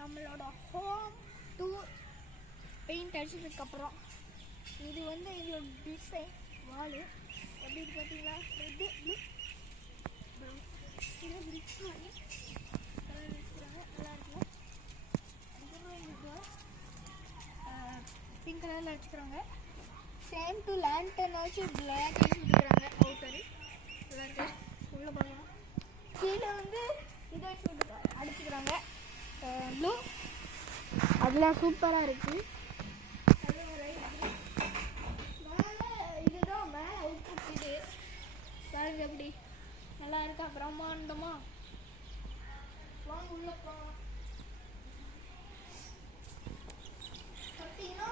நம்மளோட home tour paint அடிச்சதுக்கப்புறம் இது வந்து இதோட டிசைன் வால் எப்படி பார்த்தீங்களா, ரெட்டு ப்ளூ ப்ரௌன் இதை மிக்ஸ் பண்ணி கலர் வச்சுக்கிறாங்க. நல்லா இருக்குல்ல. அதுக்கப்புறம் உங்களுக்கு பிங்க் கலரில் வச்சுக்கிறாங்க. சேம் டு லேண்டன் வச்சு பிளாக் விட்டுக்கிறாங்க. அவுட்டரு நல்லா இருக்கு. உள்ளே பார்க்கலாம். கீழே வந்து இதை வச்சு விட்டு அடிச்சுக்கிறாங்க ப்ளூ. அதெல்லாம் சூப்பராக இருக்குது. இதுதான் மேலே அவுட்புட். இது பாருங்க எப்படி நல்லா இருக்கா, பிரம்மாண்டமா. வாங்க உள்ள போகலாம். பார்த்தீங்கன்னா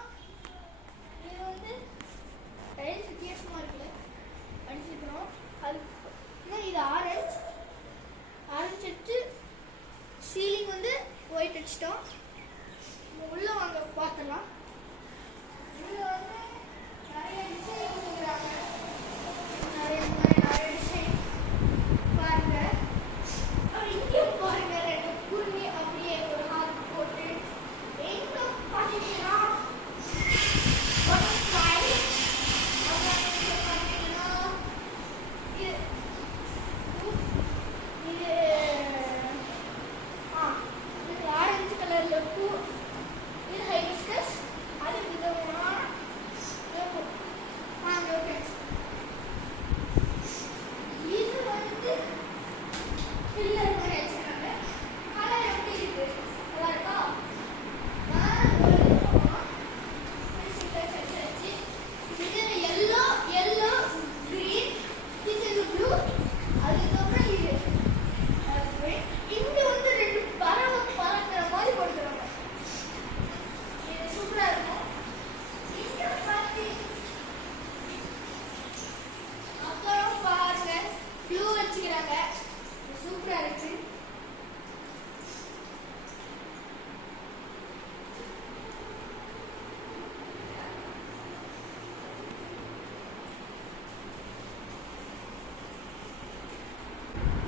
இது வந்து டைல்ஸ் வித்தியாசமாக இருக்குல்ல, அடிச்சுக்கிறோம். அது இது ஆரஞ்சு எடுத்து சீலிங் வந்து ஒயிட் அடிச்சிட்டோம். உள்ளே வாங்க பார்த்துலாம். இதில் வந்து நிறைய டிசைன் கொடுக்குறாங்க. நிறைய டிசைன் பாருங்க. அப்புறம் இங்கே பாருங்க, ரெண்டு குருவி அப்படியே ஒரு ஹார்ட் போட்டு எங்கே பார்த்தீங்கன்னா பட்டர்ஃப்ளை. அப்புறம் பார்த்தீங்கன்னா இது ஆரஞ்சு கலரில் பூ. இது ஹைபிஸ்கஸ். அது விதமான இது வந்து பில்லர் மாதிரி வச்சுருக்காங்க. கலர் எப்படி இருக்கு, நல்லா இருக்கா? இது எல்லோ கிரீன், இது ப்ளூ. அதுக்கப்புறம் இது இங்க வந்து ரெண்டு பறவை பறக்கிற மாதிரி கொடுக்குறாங்க. இது சூப்பரா இருக்கும். இங்க பார்த்து அப்புறம் பாருங்க ப்ளூ வச்சுக்கிறாங்க. சூப்பரா இருக்கு.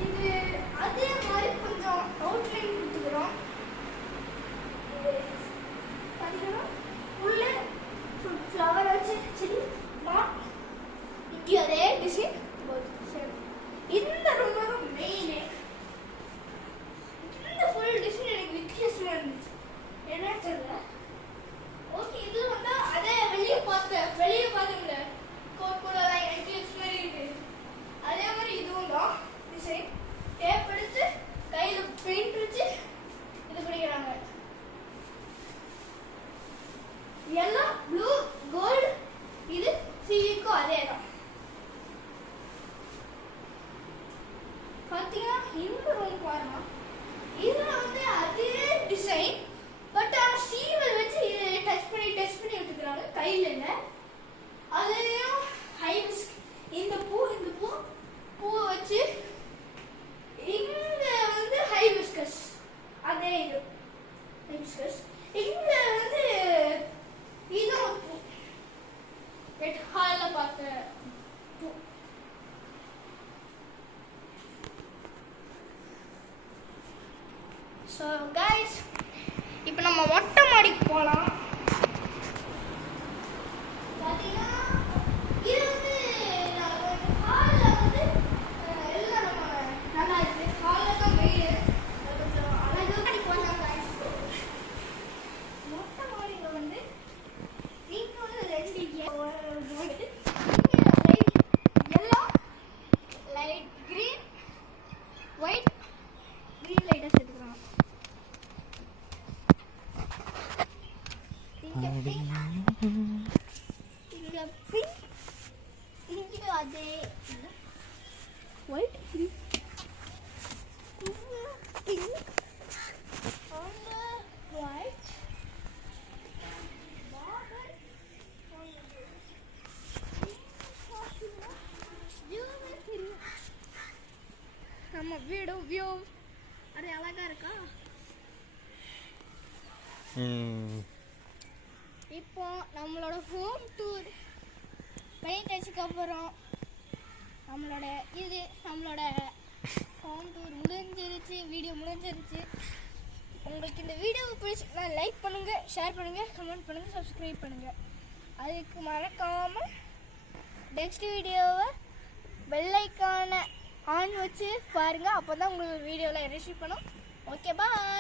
இது அதே மாதிரி கொஞ்சம் அவுட்லைன் கொடுத்துக்கிறோம். இது பார்த்தீங்கன்னா உள்ள ஃப்ளவர் வச்சு செடி நாட் இங்கே அதே டிசைன். இந்த ரொம்ப மெயின். இந்த ஃபுல் டிசைன் எனக்கு வித்தியாசமாக இருந்துச்சு. என்ன தெரியல. ஓகே, இது வந்து அதே வெளியே பார்த்தோம்ல கோட்கூடலாம் என்கிளிப்ஸ் மாதிரி இருக்கு. அதே மாதிரி இதுவும் தான் டிசைன். டேப் எடுத்து கையில் பெயிண்ட் வச்சு இது பண்ணிக்கிறாங்க. Yellow blue gold. இது சீலிக்கும் அதே தான். பார்த்தீங்கன்னா இந்த ரூம் பாருங்க. இதில் வந்து அதே டிசைன், பட் ஆனால் சீவல் வச்சு இதை டச் பண்ணி விட்டுக்கிறாங்க. கையில் இல்லை. அதையும் ஹைபிஸ்கஸ் இந்த பூ வச்சு இங்க வந்து ஹைபிஸ்கஸ் அதே இது ஹைபிஸ்கஸ். இங்க வந்து இதுவும் பூ ரெட் ஹாலில் பார்த்த பூ. ஸோ கைஸ், இப்போ நம்ம மொட்டை மாடிக்கு போகலாம். பார்த்தீங்கன்னா இது வந்து ஹாலில் வந்து எல்லாம் நம்ம நல்லா இருக்கு. ஹாலில் தான் வீடு கொஞ்சம் அழகு பண்ணி போகலாம். கைஸ், மொட்டை மாடியில் வந்து இங்கே வந்து ரெண்டு yellow light green white green லைட்டாக சேர்த்துக்கலாம். இங்க பிங்க், இங்க அதே white green pink and white border. நம்ம வீடு வியூ அது அழகா இருக்கா. இப்போ நம்மளோட ஹோம் டூர் பெயிண்ட் அடிச்சதுக்கு அப்புறம் நம்மளோட ஹோம் டூர் முடிஞ்சிருச்சு. வீடியோ முடிஞ்சிருச்சு. உங்களுக்கு இந்த வீடியோ பிடிச்சிருந்தா லைக் பண்ணுங்கள், ஷேர் பண்ணுங்கள், கமெண்ட் பண்ணுங்கள், சப்ஸ்கிரைப் பண்ணுங்கள். அதுக்கு மறக்காமல் நெக்ஸ்ட் வீடியோவை பெல் ஐக்கானை ஆன் வச்சு பாருங்கள். அப்போ தான் உங்களுக்கு வீடியோவில் ரிசீவ் பண்ணும். ஓகே, பாய்.